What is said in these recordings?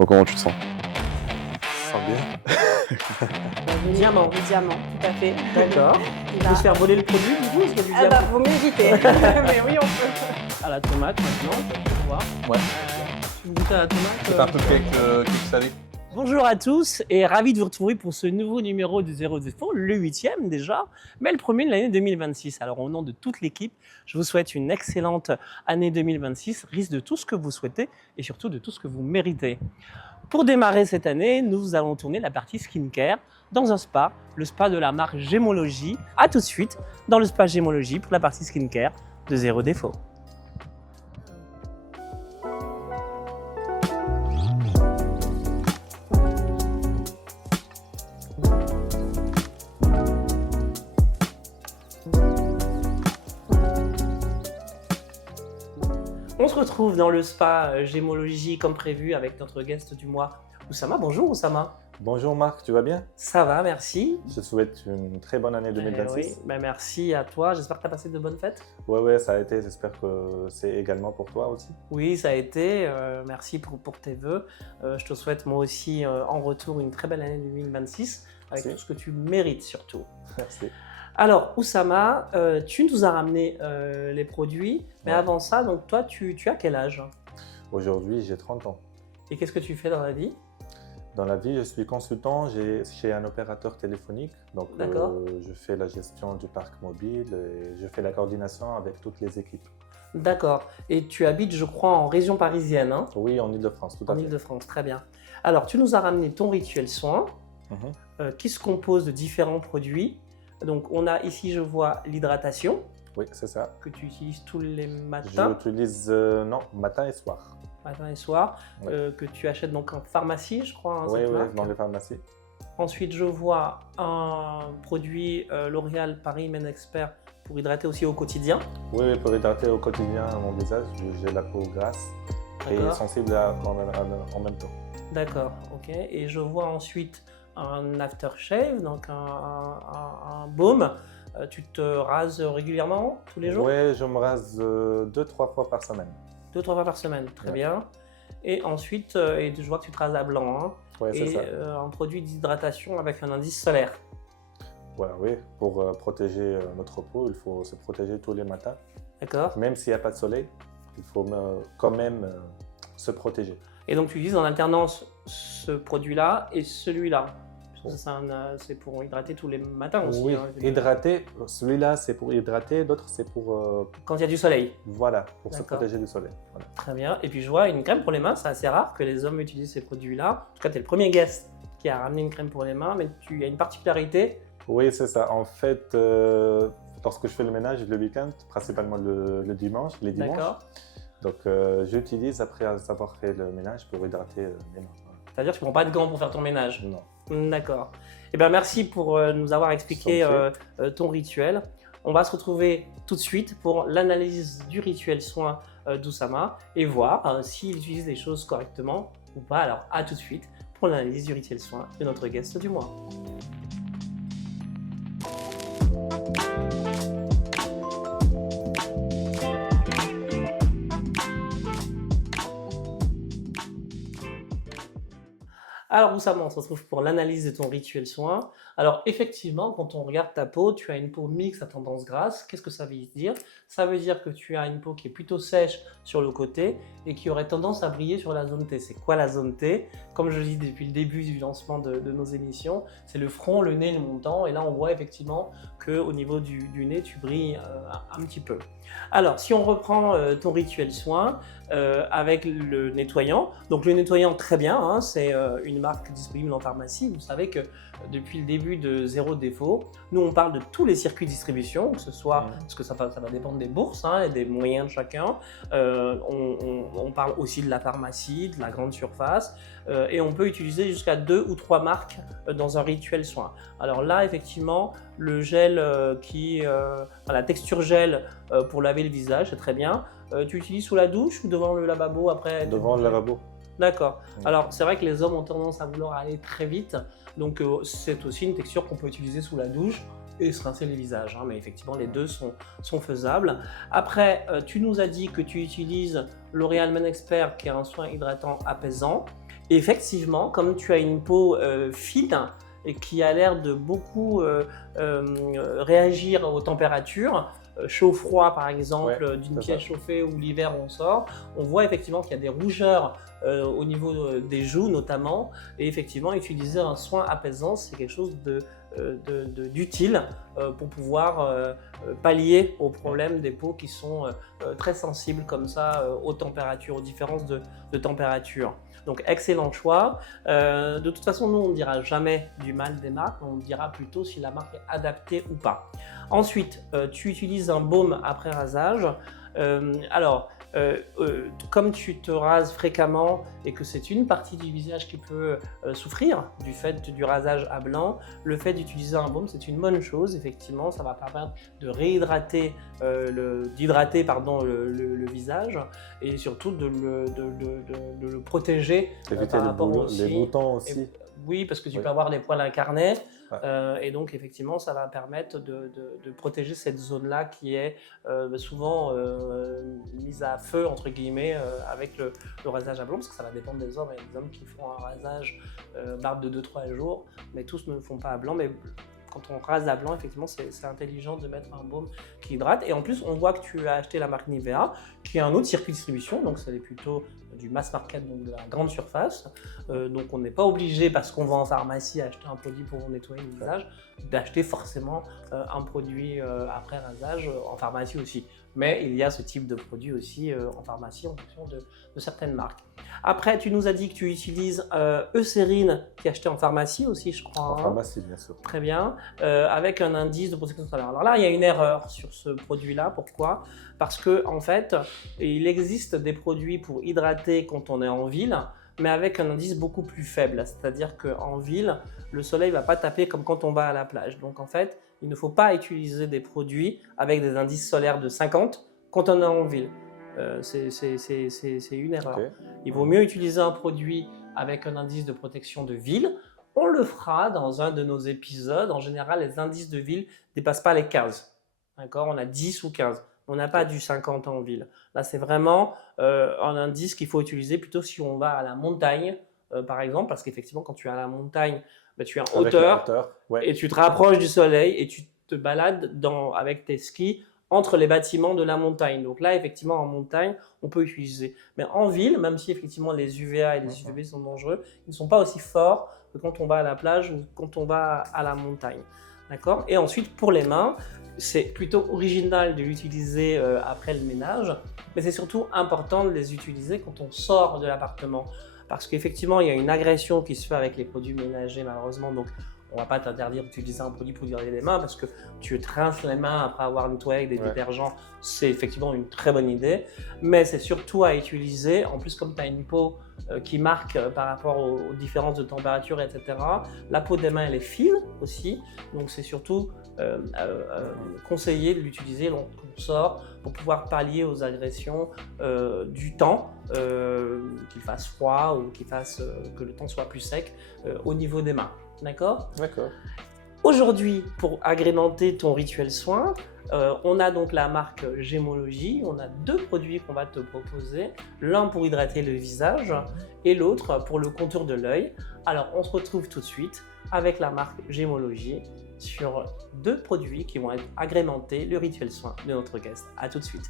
Bon, comment tu te sens? Ça sent bien. Diamant. Le diamant, tout à fait. D'accord. Il On va- peut se faire voler le produit du coup, parce qu'il y a du Ah bah, diamant. vaut mieux éviter. Mais oui, on peut. À la tomate maintenant, on va voir. Ouais. Une goûte à la tomate. C'est un peu cake salé. Bonjour à tous et ravi de vous retrouver pour ce nouveau numéro de Zéro Défaut, le 8e déjà, mais le premier de l'année 2026. Alors au nom de toute l'équipe, je vous souhaite une excellente année 2026, riche de tout ce que vous souhaitez et surtout de tout ce que vous méritez. Pour démarrer cette année, nous allons tourner la partie skincare dans un spa, le spa de la marque Gémologie. A tout de suite dans le spa Gémologie pour la partie skincare de Zéro Défaut. On se retrouve dans le spa Gémologie comme prévu avec notre guest du mois, Oussama. Bonjour Oussama. Bonjour Marc, tu vas bien? Ça va, merci. Je te souhaite une très bonne année 2026. Oui, merci à toi. J'espère que tu as passé de bonnes fêtes. Ouais, ça a été. J'espère que c'est également pour toi aussi. Oui, ça a été. Merci pour tes vœux. Je te souhaite moi aussi en retour une très belle année 2026 avec Merci. tout ce que tu mérites surtout. Merci. Alors, Oussama, tu nous as ramené les produits, mais Ouais. avant ça, donc toi, tu as quel âge? Aujourd'hui, j'ai 30 ans. Et qu'est-ce que tu fais dans la vie? Dans la vie, je suis consultant chez un opérateur téléphonique. Donc, D'accord. je fais la gestion du parc mobile et je fais la coordination avec toutes les équipes. D'accord. Et tu habites, je crois, en région parisienne, hein? Oui, en Ile-de-France, tout à En fait. Ile-de-France, très bien. Alors, tu nous as ramené ton rituel soin, Mhm. qui se compose de différents produits. Donc, on a ici, je vois, l'hydratation, Oui, c'est ça. que tu utilises tous les matins, J'utilise, non, matin et soir. matin et soir, Oui. que tu achètes donc en pharmacie, je crois, hein, Oui, cette marque. dans les pharmacies. Ensuite, je vois un produit L'Oréal Paris Men Expert pour hydrater aussi au quotidien. Oui, pour hydrater au quotidien mon visage, j'ai la peau grasse et D'accord. sensible en même temps. D'accord, ok. Et je vois ensuite un aftershave, donc un baume. Tu te rases régulièrement, tous les jours? Oui, je me rase 2-3 fois par semaine. 2-3 fois par semaine, très Ouais. bien. Et ensuite, et je vois que tu te rases à blanc, hein, Oui, c'est et ça. un produit d'hydratation avec un indice solaire. Voilà, oui, pour protéger notre peau, il faut se protéger tous les matins. D'accord? Même s'il n'y a pas de soleil, il faut quand même se protéger. Et donc tu utilises en alternance ce produit-là et celui-là. Parce que c'est pour hydrater tous les matins aussi. Oui, hein, hydrater, celui-là c'est pour hydrater, l'autre c'est pour, quand il y a du soleil. voilà, pour se D'accord. protéger du soleil. Voilà. Très bien. Et puis je vois une crème pour les mains. C'est assez rare que les hommes utilisent ces produits-là. En tout cas, tu es le premier guest qui a ramené une crème pour les mains, mais tu as une particularité. Oui, c'est ça. En fait, lorsque je fais le ménage le week-end, principalement le dimanche, les dimanches, D'accord? donc j'utilise après avoir fait le ménage pour hydrater les mains. C'est-à-dire que tu ne prends pas de gants pour faire ton ménage. Non. D'accord. Eh bien, merci pour nous avoir expliqué Je t'en ton rituel. On va se retrouver tout de suite pour l'analyse du rituel soin d'Oussama et voir s'il utilise les choses correctement ou pas. Alors, à tout de suite pour l'analyse du rituel soin de notre guest du mois. Alors Oussama, on se retrouve pour l'analyse de ton rituel soin. Alors effectivement, quand on regarde ta peau, tu as une peau mixte à tendance grasse. Qu'est-ce que ça veut dire? Ça veut dire que tu as une peau qui est plutôt sèche sur le côté et qui aurait tendance à briller sur la zone T. C'est quoi la zone T? Comme je le dis depuis le début du lancement de nos émissions, c'est le front, le nez, le menton. Et là, on voit effectivement qu'au niveau du nez, tu brilles un petit peu. Alors, si on reprend ton rituel soin avec le nettoyant, donc le nettoyant très bien, hein, c'est une marque disponible en pharmacie. Vous savez que depuis le début de Zéro Défaut, nous on parle de tous les circuits de distribution, que ce soit, parce que ça va dépendre des bourses hein, et des moyens de chacun. On parle aussi de la pharmacie, de la grande surface, et on peut utiliser jusqu'à 2 ou 3 marques dans un rituel soin. Alors là, effectivement, le gel la texture gel pour laver le visage, c'est très bien. Tu utilises sous la douche ou devant le lavabo après? Devant le lavabo. D'accord. Oui. Alors, c'est vrai que les hommes ont tendance à vouloir aller très vite, donc c'est aussi une texture qu'on peut utiliser sous la douche et se rincer les visages, hein, mais effectivement, les deux sont faisables. Après, tu nous as dit que tu utilises L'Oréal Men Expert, qui est un soin hydratant apaisant, Et effectivement, comme tu as une peau fine et qui a l'air de beaucoup réagir aux températures, chaud-froid par exemple, d'une c'est pièce ça. chauffée ou l'hiver on sort, on voit effectivement qu'il y a des rougeurs au niveau des joues notamment, et effectivement utiliser un soin apaisant c'est quelque chose d'utile pour pouvoir pallier aux problèmes des peaux qui sont très sensibles comme ça aux températures, aux différences de température. Donc excellent choix. De toute façon, nous on ne dira jamais du mal des marques, on dira plutôt si la marque est adaptée ou pas. Ensuite, tu utilises un baume après rasage. Comme tu te rases fréquemment et que c'est une partie du visage qui peut souffrir du fait du rasage à blanc, le fait d'utiliser un baume c'est une bonne chose. Effectivement, ça va permettre de réhydrater, le visage et surtout de le protéger Éviter par rapport les boutons aussi. Oui, parce que tu Oui. peux avoir des poils incarnés Ouais. et donc effectivement ça va permettre de protéger cette zone-là qui est souvent mise à feu entre guillemets avec le rasage à blanc, parce que ça va dépendre des hommes. Il y a des hommes qui font un rasage barbe de 2-3 jours, mais tous ne le font pas à blanc. Mais quand on rase à blanc, effectivement, c'est intelligent de mettre un baume qui hydrate. Et en plus, on voit que tu as acheté la marque Nivea, qui est un autre circuit de distribution, donc c'est plutôt du mass market, donc de la grande surface. Donc on n'est pas obligé, parce qu'on va en pharmacie acheter un produit pour nettoyer le visage, d'acheter forcément un produit après rasage en pharmacie aussi. Mais il y a ce type de produit aussi en pharmacie en fonction de certaines marques. Après, tu nous as dit que tu utilises Eucérine, qui est acheté en pharmacie aussi, je crois. En pharmacie, bien sûr. Très bien, avec un indice de protection solaire. Alors là, il y a une erreur sur ce produit-là. Pourquoi? Parce que en fait, il existe des produits pour hydrater quand on est en ville, mais avec un indice beaucoup plus faible. C'est-à-dire qu'en ville, le soleil ne va pas taper comme quand on va à la plage. Donc en fait, il ne faut pas utiliser des produits avec des indices solaires de 50 quand on est en ville. C'est une erreur. Okay. Il vaut mieux utiliser un produit avec un indice de protection de ville. On le fera dans un de nos épisodes. En général, les indices de ville ne dépassent pas les 15. D'accord? On a 10 ou 15. On n'a pas du 50 en ville. Là, c'est vraiment un indice qu'il faut utiliser plutôt si on va à la montagne, par exemple, parce qu'effectivement, quand tu es à la montagne, tu es en hauteur, ouais. et tu te rapproches du soleil et tu te balades avec tes skis entre les bâtiments de la montagne. Donc là, effectivement, en montagne, on peut utiliser. Mais en ville, même si effectivement les UVA et les UVB sont dangereux, ils ne sont pas aussi forts que quand on va à la plage ou quand on va à la montagne. D'accord? Et ensuite, pour les mains, c'est plutôt original de l'utiliser après le ménage, mais c'est surtout important de les utiliser quand on sort de l'appartement. Parce qu'effectivement, il y a une agression qui se fait avec les produits ménagers, malheureusement. Donc, on ne va pas t'interdire d'utiliser un produit pour laver les mains parce que tu te rinces les mains après avoir nettoyé avec des détergents. C'est effectivement une très bonne idée. Mais c'est surtout à utiliser. En plus, comme tu as une peau qui marque par rapport aux différences de température, etc. La peau des mains, elle est fine aussi. Donc, c'est surtout conseillé de l'utiliser quand on sort pour pouvoir pallier aux agressions du temps, qu'il fasse froid ou que le temps soit plus sec au niveau des mains. D'accord? D'accord. Aujourd'hui, pour agrémenter ton rituel soin, on a donc la marque Gémologie. On a deux produits qu'on va te proposer. L'un pour hydrater le visage et l'autre pour le contour de l'œil. Alors, on se retrouve tout de suite avec la marque Gémologie sur deux produits qui vont agrémenter le rituel soin de notre guest. À tout de suite.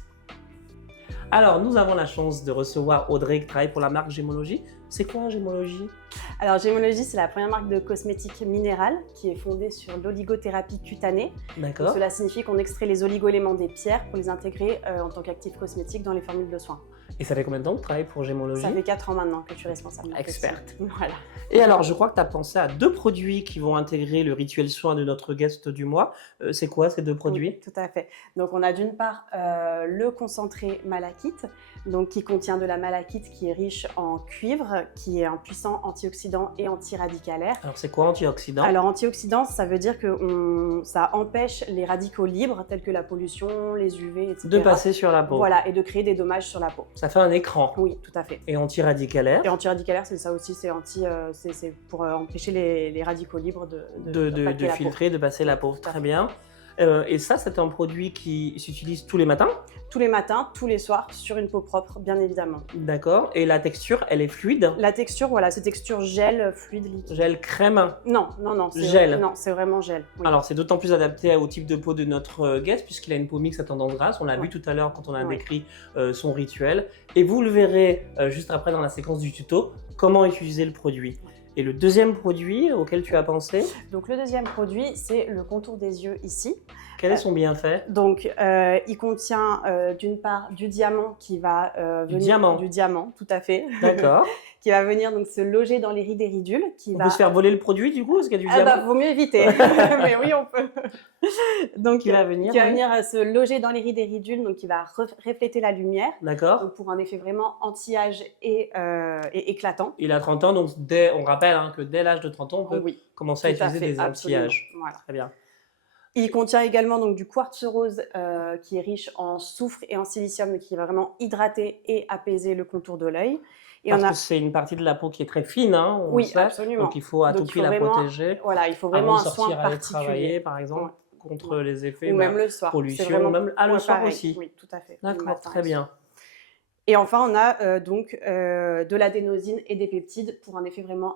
Alors, nous avons la chance de recevoir Audrey qui travaille pour la marque Gémologie. C'est quoi Gémologie? Alors, Gémologie, c'est la première marque de cosmétiques minérales qui est fondée sur l'oligothérapie cutanée. D'accord. Cela signifie qu'on extrait les oligo-éléments des pierres pour les intégrer en tant qu'actifs cosmétiques dans les formules de soins. Et ça fait combien de temps que tu travailles pour Gémologie? Ça fait 4 ans maintenant que je suis responsable. Experte. Voilà. Et alors, je crois que tu as pensé à deux produits qui vont intégrer le rituel soin de notre guest du mois. C'est quoi ces deux produits? Oui, tout à fait. Donc, on a d'une part le concentré malachite, donc qui contient de la malachite qui est riche en cuivre, qui est un puissant antioxydant et antiradicalaire. Alors, c'est quoi antioxydant? Alors, antioxydant, ça veut dire que ça empêche les radicaux libres, tels que la pollution, les UV, etc. De passer sur la peau. Voilà, et de créer des dommages sur la peau. Ça fait un écran. Oui, tout à fait. Et antiradicalaire? Et antiradicalaire, c'est ça aussi, c'est pour empêcher les radicaux libres de De impacter la peau. filtrer, de passer la peau. Très bien. Et ça, c'est un produit qui s'utilise tous les matins. Tous les matins, tous les soirs, sur une peau propre, bien évidemment. D'accord. Et la texture, elle est fluide. La texture, voilà, c'est texture gel, fluide, liquide. Gel crème. Non, Gel. Non, c'est vraiment gel. Oui. Alors, c'est d'autant plus adapté au type de peau de notre guest, puisqu'il a une peau mixte à tendance grasse. On l'a vu tout à l'heure quand on a décrit son rituel. Et vous le verrez juste après dans la séquence du tuto, comment utiliser le produit. Et le deuxième produit auquel tu as pensé? Donc, le deuxième produit, c'est le contour des yeux ici. Quel est son bienfait? Donc, il contient d'une part du diamant qui va venir... Du diamant, tout à fait. D'accord. Qui va venir donc se loger dans les rides et ridules. On peut se faire voler le produit du coup, parce qu'il y a du Ah diamant. bah, vaut mieux éviter. Mais oui, on peut. Donc, qui va venir se loger dans les rides et ridules, donc qui va refléter la lumière. D'accord. Donc, pour un effet vraiment anti-âge et éclatant. Il a 30 ans, donc on rappelle que dès l'âge de 30 ans, on peut commencer à utiliser des anti-âges. Voilà. Très bien. Il contient également donc, du quartz rose qui est riche en soufre et en silicium, qui va vraiment hydrater et apaiser le contour de l'œil. Parce que c'est une partie de la peau qui est très fine, on sait. Absolument. Donc il faut à tout prix la protéger. Voilà, il faut vraiment un soin aller particulier. Travailler, par exemple, contre les effets ou même le soir. pollution, même le soir aussi. Oui, tout à fait. D'accord, très bien. Et enfin, on a donc de l'adénosine et des peptides pour un effet vraiment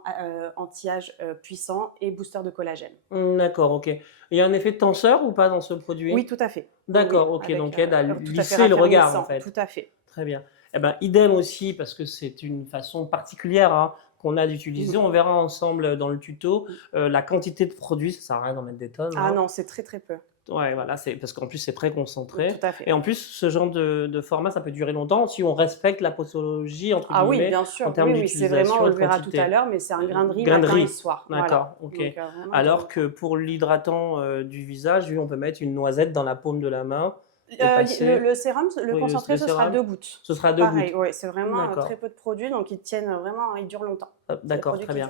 anti-âge puissant et booster de collagène. D'accord, ok. Il y a un effet tenseur ou pas dans ce produit? Oui, tout à fait. D'accord, ok. Donc aide à lisser le regard en fait. Tout à fait. Très bien. Eh ben, idem aussi, parce que c'est une façon particulière qu'on a d'utiliser. On verra ensemble dans le tuto la quantité de produits. Ça sert à rien d'en mettre des tonnes. Ah non, c'est très très peu. Ouais, voilà, parce qu'en plus c'est très concentré. Tout à fait. Et en plus, ce genre de format, ça peut durer longtemps si on respecte la posologie entre guillemets. Ah oui, bien sûr. En termes c'est vraiment, on le verra tout à l'heure, mais c'est un grain de riz matin et soir. D'accord, voilà. ok. Donc, alors que pour l'hydratant du visage, lui, on peut mettre une noisette dans la paume de la main. Le sérum, le concentré, ce sera 2 gouttes. Ce sera 2 gouttes. Oui, c'est vraiment très peu de produits, donc ils tiennent vraiment, ils durent longtemps. D'accord, très bien.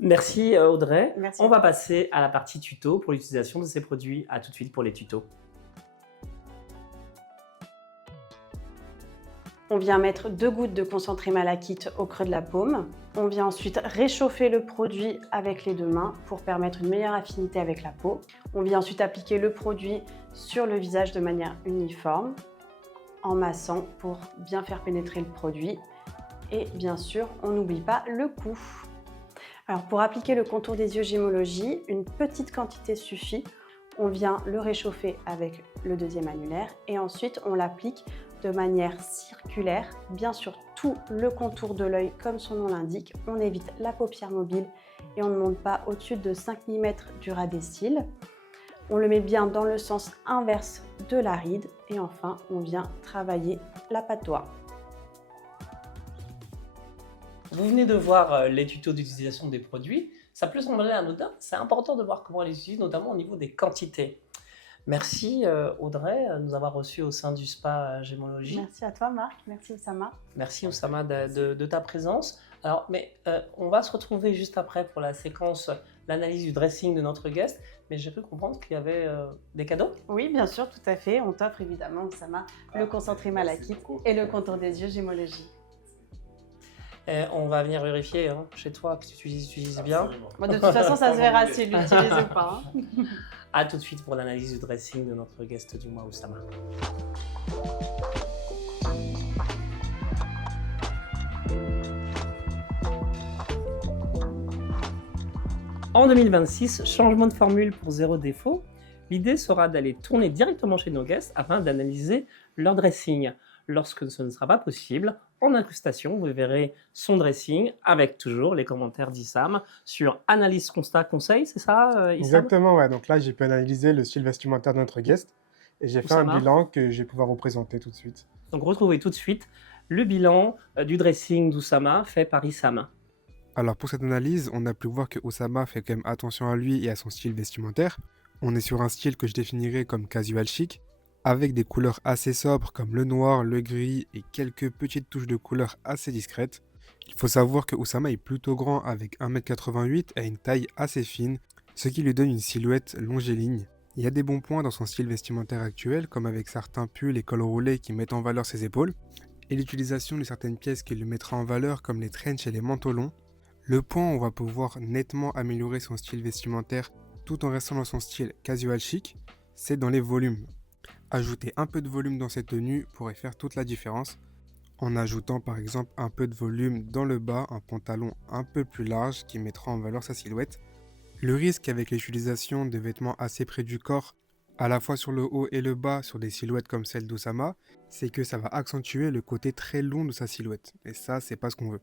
Merci Audrey. Merci. On va passer à la partie tuto pour l'utilisation de ces produits. À tout de suite pour les tutos. On vient mettre 2 gouttes de concentré malachite au creux de la paume. On vient ensuite réchauffer le produit avec les 2 mains pour permettre une meilleure affinité avec la peau. On vient ensuite appliquer le produit sur le visage de manière uniforme, en massant pour bien faire pénétrer le produit. Et bien sûr, on n'oublie pas le cou. Alors pour appliquer le contour des yeux Gémologie, une petite quantité suffit. On vient le réchauffer avec le 2e annulaire et ensuite on l'applique de manière circulaire, bien sur tout le contour de l'œil comme son nom l'indique. On évite la paupière mobile et on ne monte pas au-dessus de 5 mm du ras des cils. On le met bien dans le sens inverse de la ride et enfin on vient travailler la patois. Vous venez de voir les tutos d'utilisation des produits. Ça peut sembler anodin, c'est important de voir comment on les utilise, notamment au niveau des quantités. Merci Audrey de nous avoir reçus au sein du spa Gémologie. Merci à toi Marc, merci Oussama. Merci Oussama de ta présence. Alors, on va se retrouver juste après pour la séquence, l'analyse du dressing de notre guest. Mais j'ai pu comprendre qu'il y avait des cadeaux. Oui, bien sûr, tout à fait. On t'offre évidemment, Oussama, le concentré malachite et le contour des yeux Gémologie. On va venir vérifier chez toi que tu l'utilises bien. Bon, de toute façon, ça se verra s'il l'utilise ou pas. A tout de suite pour l'analyse du dressing de notre guest du mois, Oussama. En 2026, changement de formule pour zéro défaut. L'idée sera d'aller tourner directement chez nos guests afin d'analyser leur dressing. Lorsque ce ne sera pas possible, en incrustation, vous verrez son dressing avec toujours les commentaires d'Issam sur analyse, constat, conseil, c'est ça Issam? Exactement, ouais. Donc là, j'ai pu analyser le style vestimentaire de notre guest et j'ai fait un bilan que je vais pouvoir vous présenter tout de suite. Donc retrouvez tout de suite le bilan du dressing d'Oussama fait par Issam. Alors pour cette analyse, on a pu voir que Oussama fait quand même attention à lui et à son style vestimentaire. On est sur un style que je définirais comme casual chic, avec des couleurs assez sobres comme le noir, le gris et quelques petites touches de couleurs assez discrètes. Il faut savoir que Oussama est plutôt grand avec 1m88 et une taille assez fine, ce qui lui donne une silhouette longiligne. Il y a des bons points dans son style vestimentaire actuel, comme avec certains pulls et cols roulés qui mettent en valeur ses épaules, et l'utilisation de certaines pièces qui le mettra en valeur comme les trench et les manteaux longs. Le point où on va pouvoir nettement améliorer son style vestimentaire tout en restant dans son style casual chic, c'est dans les volumes. Ajouter un peu de volume dans cette tenue pourrait faire toute la différence, en ajoutant par exemple un peu de volume dans le bas, un pantalon un peu plus large qui mettra en valeur sa silhouette. Le risque avec l'utilisation de vêtements assez près du corps, à la fois sur le haut et le bas, sur des silhouettes comme celle d'Oussama, c'est que ça va accentuer le côté très long de sa silhouette. Et ça, c'est pas ce qu'on veut.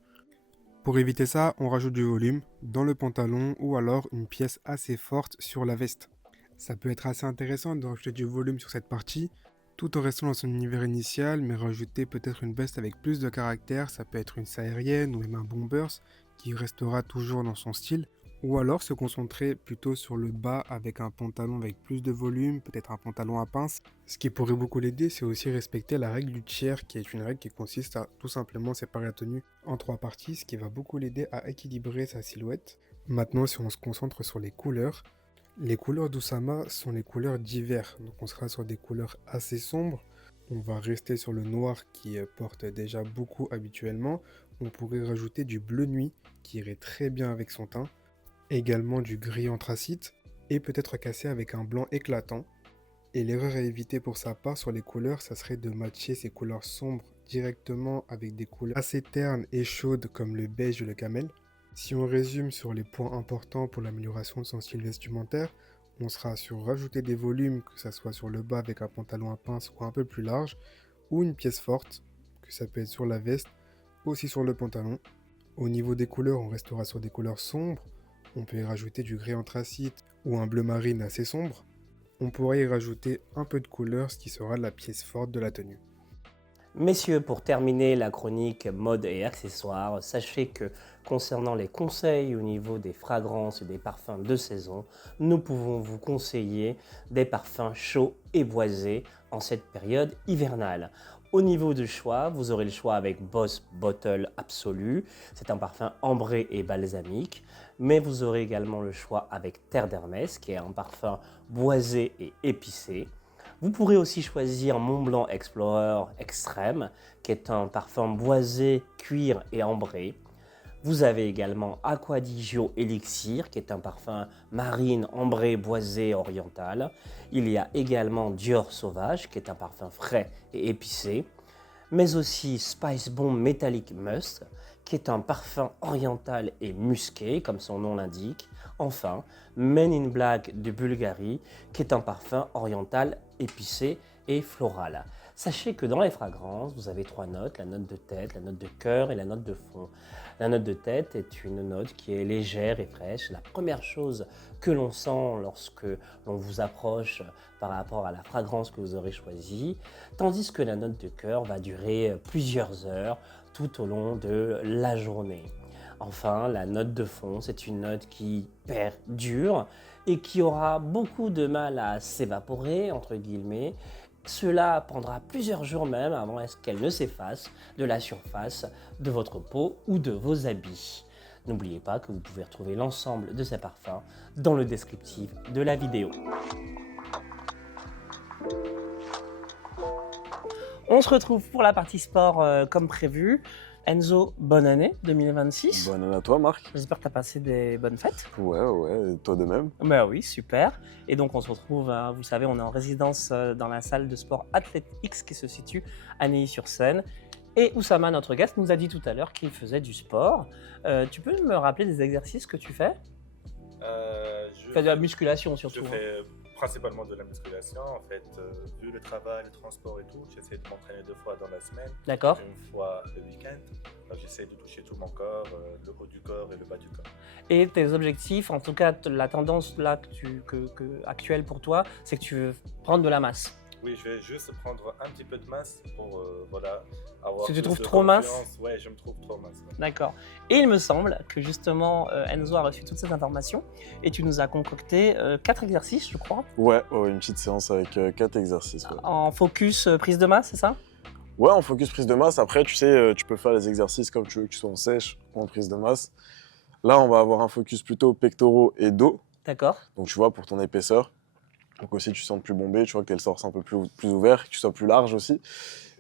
Pour éviter ça, on rajoute du volume dans le pantalon ou alors une pièce assez forte sur la veste. Ça peut être assez intéressant de rajouter du volume sur cette partie, tout en restant dans son univers initial, mais rajouter peut-être une veste avec plus de caractère, ça peut être une saharienne ou même un bombers, qui restera toujours dans son style, ou alors se concentrer plutôt sur le bas avec un pantalon avec plus de volume, peut-être un pantalon à pince. Ce qui pourrait beaucoup l'aider, c'est aussi respecter la règle du tiers, qui est une règle qui consiste à tout simplement séparer la tenue en 3 parties, ce qui va beaucoup l'aider à équilibrer sa silhouette. Maintenant, si on se concentre sur les couleurs d'Oussama sont les couleurs d'hiver, donc on sera sur des couleurs assez sombres. On va rester sur le noir qui porte déjà beaucoup habituellement. On pourrait rajouter du bleu nuit qui irait très bien avec son teint. Également du gris anthracite et peut-être casser avec un blanc éclatant. Et l'erreur à éviter pour sa part sur les couleurs, ça serait de matcher ces couleurs sombres directement avec des couleurs assez ternes et chaudes comme le beige et le camel. Si on résume sur les points importants pour l'amélioration de son style vestimentaire, on sera sur rajouter des volumes, que ça soit sur le bas avec un pantalon à pince ou un peu plus large, ou une pièce forte, que ça peut être sur la veste, aussi sur le pantalon. Au niveau des couleurs, on restera sur des couleurs sombres. On peut y rajouter du gris anthracite ou un bleu marine assez sombre. On pourrait y rajouter un peu de couleur, ce qui sera la pièce forte de la tenue. Messieurs, pour terminer la chronique mode et accessoires, sachez que concernant les conseils au niveau des fragrances et des parfums de saison, nous pouvons vous conseiller des parfums chauds et boisés en cette période hivernale. Au niveau du choix, vous aurez le choix avec Boss Bottle Absolu, c'est un parfum ambré et balsamique, mais vous aurez également le choix avec Terre d'Hermès, qui est un parfum boisé et épicé. Vous pourrez aussi choisir Montblanc Explorer Extrême, qui est un parfum boisé, cuir et ambré. Vous avez également Aquadigio Elixir, qui est un parfum marine, ambré, boisé, oriental. Il y a également Dior Sauvage, qui est un parfum frais et épicé. Mais aussi Spice Bomb Metallic Musk, qui est un parfum oriental et musqué, comme son nom l'indique. Enfin, Men in Black de Bulgarie, qui est un parfum oriental épicé et floral. Sachez que dans les fragrances, vous avez 3 notes, la note de tête, la note de cœur et la note de fond. La note de tête est une note qui est légère et fraîche. La première chose que l'on sent lorsque l'on vous approche par rapport à la fragrance que vous aurez choisie, tandis que la note de cœur va durer plusieurs heures tout au long de la journée. Enfin, la note de fond, c'est une note qui perdure et qui aura beaucoup de mal à s'évaporer, entre guillemets. Cela prendra plusieurs jours même avant qu'elle ne s'efface de la surface de votre peau ou de vos habits. N'oubliez pas que vous pouvez retrouver l'ensemble de ces parfums dans le descriptif de la vidéo. On se retrouve pour la partie sport comme prévu. Enzo, bonne année 2026. Bonne année à toi, Marc. J'espère que tu as passé des bonnes fêtes. Ouais, et toi de même. Ben oui, super. Et donc on se retrouve, vous savez, on est en résidence dans la salle de sport Athletics qui se situe à Neuilly-sur-Seine. Et Oussama, notre guest, nous a dit tout à l'heure qu'il faisait du sport. Tu peux me rappeler des exercices que tu fais? Tu fais de la musculation surtout. Je fais principalement de la musculation. En fait, vu le travail, le transport et tout, j'essaie de m'entraîner 2 fois dans la semaine. D'accord. Une fois le week-end. J'essaie de toucher tout mon corps, le haut du corps et le bas du corps. Et tes objectifs, en tout cas la tendance là actuelle pour toi, c'est que tu veux prendre de la masse. Oui, je vais juste prendre un petit peu de masse pour voilà, avoir. Si tu plus trouves de trop mince? confiance. Ouais, je me trouve trop mince. Ouais. D'accord. Et il me semble que justement Enzo a reçu toutes ces informations et tu nous as concocté 4 exercices, je crois, Ouais, une petite séance avec 4 exercices. Ouais. en focus prise de masse, c'est ça? Ouais, en focus prise de masse. Après, tu sais, tu peux faire les exercices comme tu veux, que tu sois en sèche ou en prise de masse. Là, on va avoir un focus plutôt pectoraux et dos. D'accord. Donc, tu vois, pour ton épaisseur. Donc aussi, tu sens plus bombé, tu vois que tu as le torse un peu plus ouvert, que tu sois plus large aussi.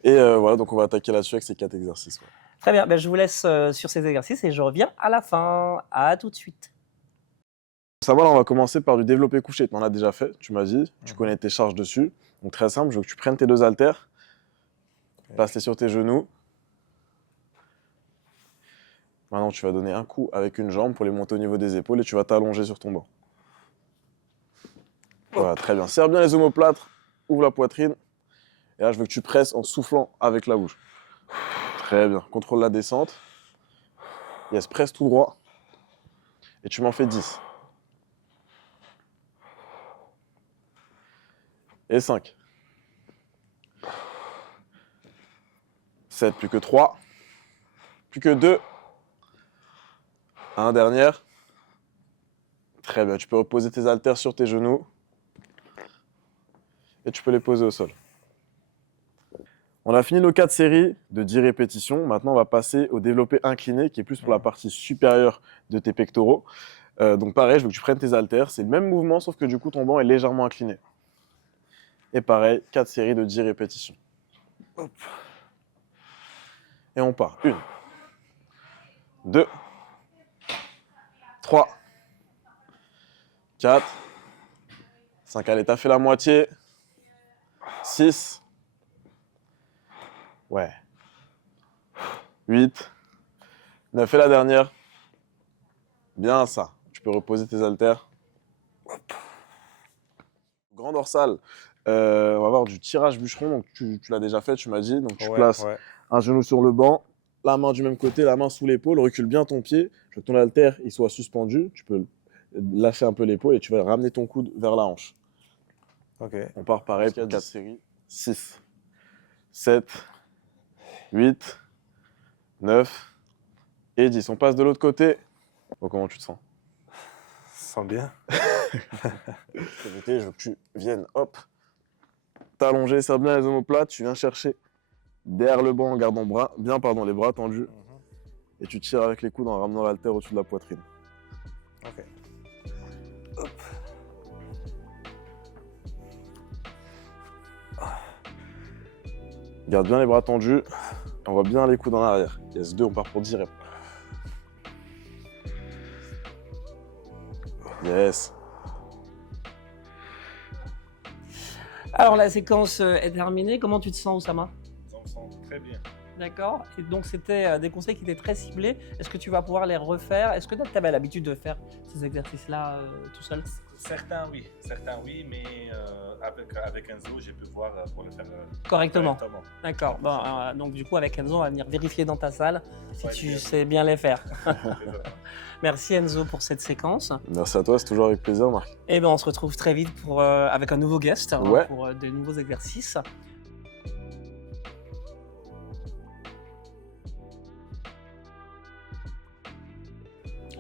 Et voilà, donc on va attaquer là-dessus avec ces 4 exercices. Ouais. Très bien, ben, je vous laisse sur ces exercices et je reviens à la fin. À tout de suite. Ça va, là, on va commencer par du développé couché. Tu en as déjà fait, tu m'as dit. Tu connais tes charges dessus. Donc très simple, je veux que tu prennes tes 2 haltères, place-les sur tes genoux. Maintenant, tu vas donner un coup avec une jambe pour les monter au niveau des épaules et tu vas t'allonger sur ton banc. Voilà, très bien. Serre bien les omoplates, ouvre la poitrine. Et là, je veux que tu presses en soufflant avec la bouche. Très bien. Contrôle la descente. Yes, presse tout droit. Et tu m'en fais 10. Et 5. 7, plus que 3. Plus que 2. Un dernière. Très bien, tu peux reposer tes haltères sur tes genoux. Et tu peux les poser au sol. On a fini nos 4 séries de 10 répétitions. Maintenant, on va passer au développé incliné, qui est plus pour la partie supérieure de tes pectoraux. Donc pareil, je veux que tu prennes tes haltères. C'est le même mouvement, sauf que du coup, ton banc est légèrement incliné. Et pareil, 4 séries de 10 répétitions. Hop. Et on part. 1, 2, 3, 4, 5. Allez, t'as fait la moitié. 6. Ouais. 8. 9. Et la dernière. Bien ça. Tu peux reposer tes haltères. Hop. Grand dorsal. On va avoir du tirage bûcheron. Donc tu l'as déjà fait, tu m'as dit. Donc tu places un genou sur le banc, la main du même côté, la main sous l'épaule. Recule bien ton pied. Je veux que ton haltère il soit suspendu. Tu peux lâcher un peu l'épaule et tu vas ramener ton coude vers la hanche. Ok. On part pareil, 4 séries. 6, 7, 8, 9 et 10. On passe de l'autre côté. Bon, comment tu te sens? Ça sent bien. Je veux que tu viennes, hop, t'allonger, serre bien les omoplates. Tu viens chercher derrière le banc en gardant les bras tendus. Et tu tires avec les coudes en ramenant l'haltère au-dessus de la poitrine. Ok. Hop. Garde bien les bras tendus. On voit bien les coudes en arrière. Yes, 2, on part pour 10 reps. Yes. Alors la séquence est terminée. Comment tu te sens, Oussama? Ça me semble très bien. D'accord. Et donc c'était des conseils qui étaient très ciblés. Est-ce que tu vas pouvoir les refaire? Est-ce que tu avais l'habitude de faire ces exercices-là tout seul? Certains oui, mais avec Enzo, j'ai pu voir pour le faire Correctement. correctement. D'accord. Bon, donc du coup avec Enzo, on va venir vérifier dans ta salle si Ouais, tu bien. sais bien les faire. Désolé. Merci Enzo pour cette séquence. Merci à toi, c'est toujours avec plaisir, Marc. Et ben on se retrouve très vite pour, avec un nouveau guest Ouais. pour de nouveaux exercices.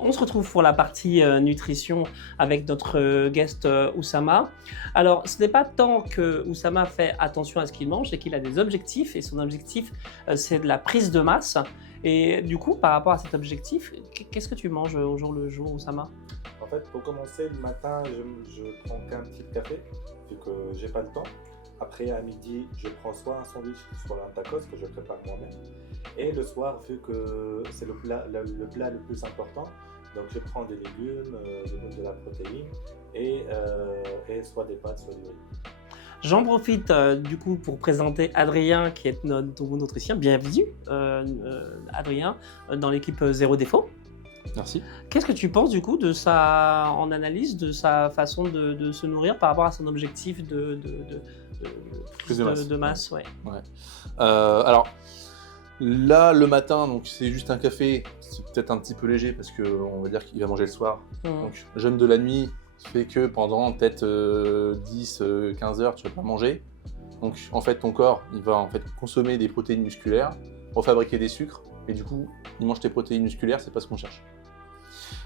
On se retrouve pour la partie nutrition avec notre guest Oussama. Alors, ce n'est pas tant que Oussama fait attention à ce qu'il mange, c'est qu'il a des objectifs et son objectif, c'est de la prise de masse. Et du coup, par rapport à cet objectif, qu'est-ce que tu manges au jour le jour, Oussama? En fait, pour commencer, le matin, je prends qu'un petit café, vu que j'ai pas le temps. Après, à midi, je prends soit un sandwich, soit un tacos que je prépare moi-même. Et le soir, vu que c'est le plat le plus important, donc je prends des légumes, de la protéine, et soit des pâtes, soit du riz. J'en profite du coup pour présenter Adrien, qui est notre nutriticien. Bienvenue, Adrien, dans l'équipe Zéro Défaut. Merci. Qu'est-ce que tu penses du coup en analyse de sa façon de se nourrir par rapport à son objectif de Prise de masse. de masse, ouais. Alors, là, le matin, donc c'est juste un café, c'est peut-être un petit peu léger parce qu'on va dire qu'il va manger le soir. Donc, jeûne de la nuit fait que pendant peut-être 10-15 heures, tu vas pas manger. Donc, en fait, ton corps, il va en fait consommer des protéines musculaires pour fabriquer des sucres. Et du coup, il mange tes protéines musculaires, c'est pas ce qu'on cherche.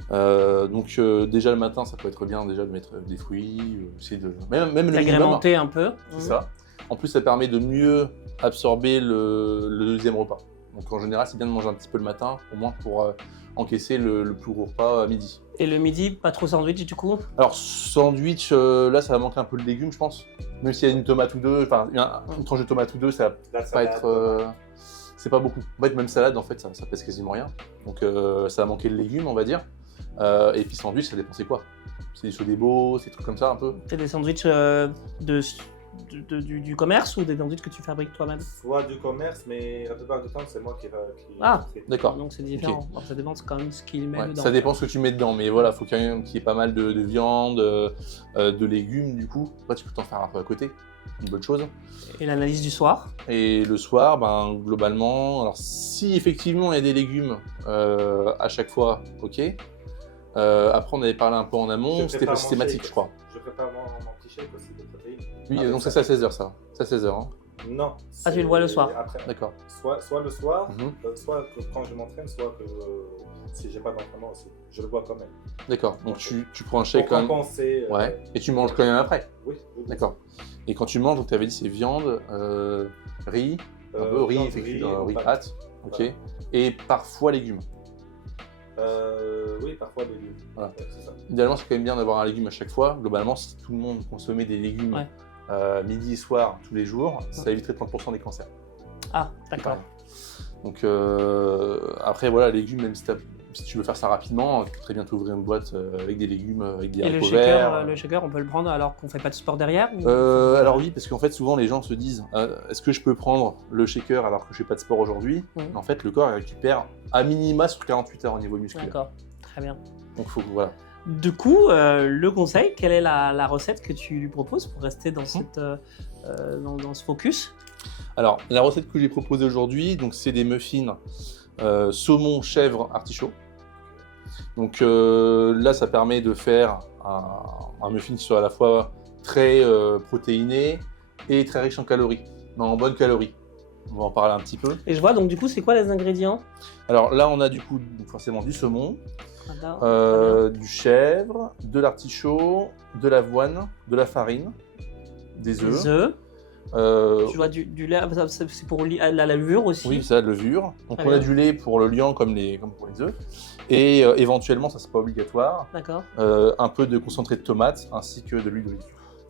Donc, déjà le matin, ça peut être bien déjà de mettre des fruits, essayer de même le minimum. Agrémenter un peu. C'est ça. En plus, ça permet de mieux absorber le deuxième repas. Donc en général, c'est bien de manger un petit peu le matin, au moins pour encaisser le plus gros repas à midi. Et le midi, pas trop sandwich du coup? Alors sandwich, là ça va manquer un peu de légumes, je pense. Même s'il y a une tomate ou deux, enfin une tranche de tomate ou deux, ça va pas être... c'est pas beaucoup. En fait, même salade, en fait, ça pèse quasiment rien. Donc ça va manquer de légumes, on va dire. Et puis sandwich, ça dépend c'est quoi. C'est des Sodebo, c'est des trucs comme ça un peu. C'est des sandwichs du commerce ou des sandwichs que tu fabriques toi-même? Soit du commerce, mais la plupart du temps, c'est moi qui Ah, fais. D'accord. Donc c'est différent. Ok. Alors, ça dépend quand même ce qu'il met Ouais, dedans. ça dépend ce que tu mets dedans, mais voilà, faut quand même qu'il y ait pas mal de viande, de légumes du coup. Après, tu peux t'en faire un peu à côté, une bonne chose. Et l'analyse du soir? Et le soir, ben, globalement, alors si effectivement il y a des légumes à chaque fois, ok. Après, on avait parlé un peu en amont, Je c'était pas prépare mon systématique, shake. je crois. Je prépare mon petit shake aussi de protéines. Oui, Avec donc ça c'est à 16h ça. C'est à 16h, hein. Non. Ah, tu le vois le soir. Après. D'accord. Soit le soir, Mhm. soit quand je m'entraîne, soit que si j'ai pas d'entraînement aussi. Je le bois quand même. D'accord, donc tu prends un Pour shake quand même. compenser. Ouais, et tu manges quand même après. Oui. D'accord. Et quand tu manges, donc tu avais dit c'est viande, riz, un peu riz, viande, effectivement, riz pâtes. pâte, ok. Voilà. Et parfois légumes. Oui, parfois des légumes. Voilà. Ouais, c'est ça. Idéalement, c'est quand même bien d'avoir un légume à chaque fois. Globalement, si tout le monde consommait des légumes Ouais. midi et soir tous les jours, ça éviterait 30% des cancers. Ah, d'accord. Donc après, voilà, légumes, même si tu veux faire ça rapidement, tu peux très bien t'ouvrir une boîte avec des légumes, avec des Et haricots verts. le shaker, on peut le prendre alors qu'on fait pas de sport derrière ou- Alors oui, parce qu'en fait, souvent les gens se disent est-ce que je peux prendre le shaker alors que je fais pas de sport aujourd'hui? Mhm. En fait, le corps il récupère à minima sur 48 heures au niveau musculaire. D'accord, très bien. Donc faut voilà. Du coup, le conseil, quelle est la recette que tu lui proposes pour rester dans, dans ce focus? Alors la recette que j'ai proposée aujourd'hui, donc c'est des muffins saumon, chèvre, artichaut. Donc là, ça permet de faire un muffin qui soit à la fois très protéiné et très riche en calories, en bonnes calories. On va en parler un petit peu. Et je vois, donc du coup, c'est quoi les ingrédients? Alors là, on a du coup donc forcément du saumon, D'accord, très bien. du chèvre, de l'artichaut, de l'avoine, de la farine, des œufs. Des œufs. Euh, Tu vois du lait, c'est pour la levure aussi. oui, ça, de levure. Donc Très on a bien. du lait pour le liant comme pour les œufs. Et éventuellement, ça c'est pas obligatoire, D'accord, un peu de concentré de tomate ainsi que de l'huile d'olive.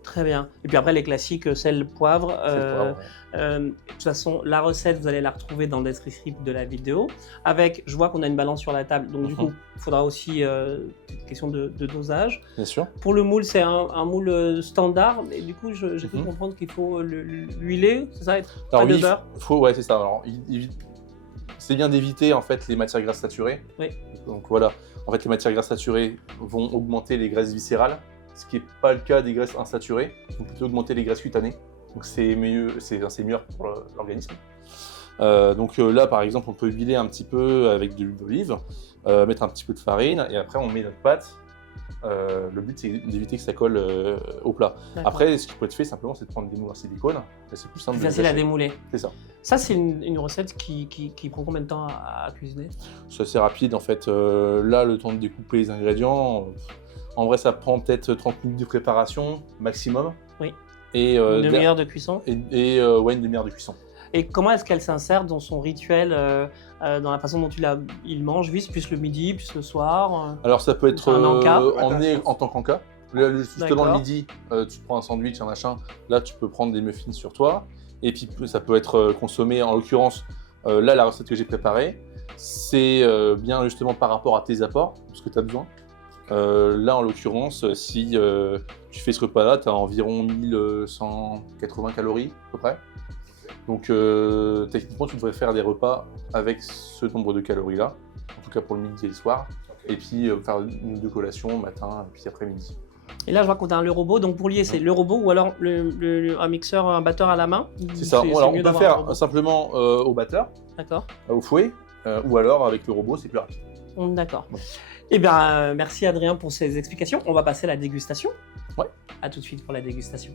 très bien. Et puis après, les classiques, sel, poivre. C'est le poivre, ouais. De toute façon, la recette, vous allez la retrouver dans le descriptif de la vidéo. Avec, je vois qu'on a une balance sur la table, donc du coup, il faudra aussi une question de dosage. Bien sûr. Pour le moule, c'est un moule standard, mais du coup, j'ai cru comprendre qu'il faut l'huiler, c'est ça? Alors Pas de oui, beurre? ouais, c'est ça. Alors, c'est bien d'éviter en fait les matières grasses saturées. Oui. Donc voilà, en fait les matières grasses saturées vont augmenter les graisses viscérales, ce qui n'est pas le cas des graisses insaturées, vont plutôt augmenter les graisses cutanées. Donc c'est mieux, c'est meilleur pour l'organisme. Donc là par exemple on peut huiler un petit peu avec de l'huile d'olive, mettre un petit peu de farine et après on met notre pâte. Le but c'est d'éviter que ça colle au plat. D'accord. Après ce qui peut être fait simplement c'est de prendre des moules en silicone, c'est plus simple. Plus de facile à lâcher. démouler. C'est ça. Ça, c'est une recette qui prend combien de temps à cuisiner? C'est assez rapide en fait. Là, le temps de découper les ingrédients, en vrai, ça prend peut-être 30 minutes de préparation maximum. Oui. Et, Une demi-heure de cuisson. ouais, une demi-heure de cuisson. Et comment est-ce qu'elle s'insère dans son rituel, dans la façon dont il mange, lui, plus le midi, plus le soir? Alors, ça peut être C'est un encas. emmené en tant qu'encas. Là, justement, le D'accord. midi, tu te prends un sandwich, un machin. Là, tu peux prendre des muffins sur toi. Et puis, ça peut être consommé, en l'occurrence, là, la recette que j'ai préparée, c'est bien justement par rapport à tes apports, ce que tu as besoin. Là, en l'occurrence, si tu fais ce repas-là, tu as environ 1180 calories à peu près. Donc, techniquement, tu devrais faire des repas avec ce nombre de calories-là, en tout cas pour le midi et le soir. Ok. Et puis, faire une ou deux collations, matin et puis après-midi. Et là, je vois qu'on a le robot. Donc, pour lier, c'est le robot ou alors un mixeur, un batteur à la main? C'est ça. C'est Alors, mieux on peut d'avoir un faire robot. simplement au batteur, D'accord. au fouet, ou alors avec le robot, c'est plus rapide. D'accord. Ouais. Eh bien, merci Adrien pour ces explications. On va passer à la dégustation. Ouais. À tout de suite pour la dégustation.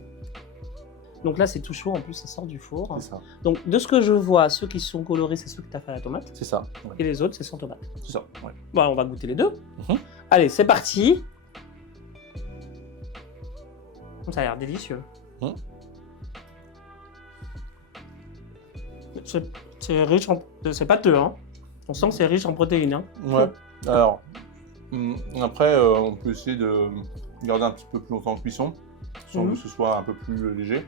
Donc là, c'est tout chaud. En plus, ça sort du four. C'est ça. Donc, de ce que je vois, ceux qui sont colorés, c'est ceux que tu as fait à la tomate. C'est ça. Ouais. Et les autres, c'est sans tomate. C'est ça. Ouais. Bon, on va goûter les deux. Mhm. Allez, c'est parti. Ça a l'air délicieux. Mhm. C'est riche en... C'est pâteux, hein. On sent que c'est riche en protéines, hein. Ouais. Alors, après, on peut essayer de garder un petit peu plus longtemps en cuisson, sans que ce soit un peu plus léger.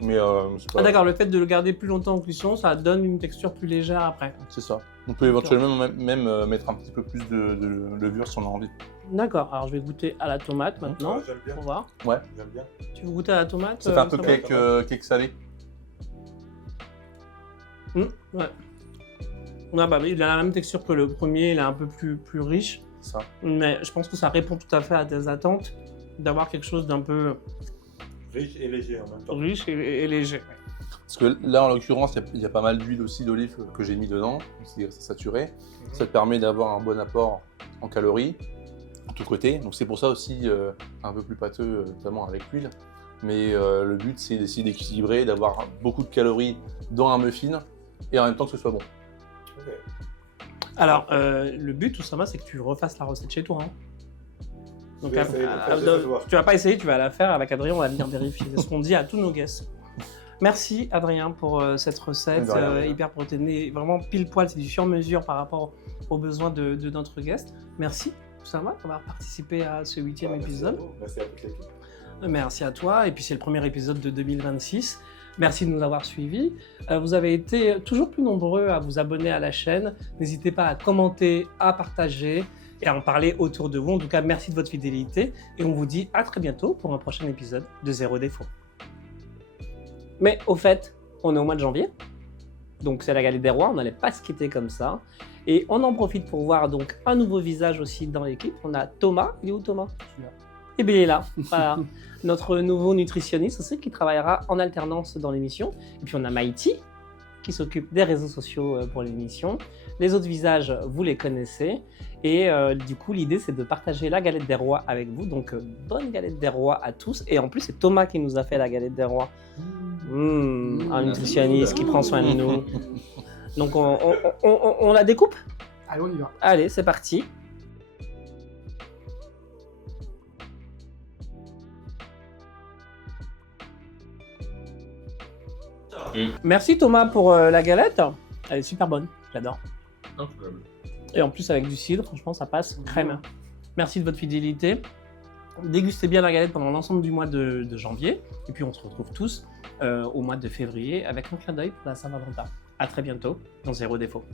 Mais c'est pas... Ah d'accord, le fait de le garder plus longtemps en cuisson, ça donne une texture plus légère après. C'est ça. On peut éventuellement même mettre un petit peu plus de levure si on a envie. D'accord, alors je vais goûter à la tomate maintenant. Ouais, j'aime bien. Pour voir. J'aime bien. Tu veux goûter à la tomate Ça fait un peu Oussama cake salé. Ouais. Ouais, bah, il a la même texture que le premier, il est un peu plus riche. Ça. Mais je pense que ça répond tout à fait à tes attentes d'avoir quelque chose d'un peu Riche et léger en même temps. riche et léger. Parce que là, en l'occurrence, il y a pas mal d'huile aussi d'olive que j'ai mis dedans, c'est saturé. Ça te permet d'avoir un bon apport en calories, de tous côtés. Donc c'est pour ça aussi un peu plus pâteux, notamment avec l'huile. Mais le but, c'est d'essayer d'équilibrer, d'avoir beaucoup de calories dans un muffin et en même temps que ce soit bon. Ok. Alors, le but, Oussama, c'est que tu refasses la recette chez toi. Hein. Donc, Je vais essayer de faire ce soir. tu vas pas essayer, tu vas la faire avec Adrien, on va venir vérifier. C'est ce qu'on dit à tous nos guests. Merci Adrien pour cette recette De rien. hyper protéinée, vraiment pile poil, c'est du sur-mesure par rapport aux besoins de notre guest. Merci Oussama d'avoir participé à ce 8e épisode. Merci à toute l'équipe. Merci à toi, et puis c'est le premier épisode de 2026. Merci de nous avoir suivis. Vous avez été toujours plus nombreux à vous abonner à la chaîne. N'hésitez pas à commenter, à partager et à en parler autour de vous. En tout cas, merci de votre fidélité et on vous dit à très bientôt pour un prochain épisode de Zéro Défaut. Mais au fait, on est au mois de janvier, donc c'est la galette des rois, on n'allait pas se quitter comme ça. Et on en profite pour voir donc un nouveau visage aussi dans l'équipe. On a Thomas. Il est où Thomas? Et bien il est là, voilà. Notre nouveau nutritionniste aussi qui travaillera en alternance dans l'émission. Et puis on a Maïti qui s'occupe des réseaux sociaux pour l'émission. Les autres visages, vous les connaissez. Et du coup, l'idée c'est de partager la galette des rois avec vous. Donc bonne galette des rois à tous. Et en plus, c'est Thomas qui nous a fait la galette des rois. Un nutritionniste qui prend soin de nous. Donc on la découpe? Allez, on y va. Allez, c'est parti. Merci Thomas pour la galette. Elle est super bonne, j'adore. Et en plus avec du cidre, franchement ça passe crème. Merci de votre fidélité. Dégustez bien la galette pendant l'ensemble du mois de janvier. Et puis on se retrouve tous au mois de février avec un clin d'œil pour la Saint-Valentin. À très bientôt dans Zéro Défaut.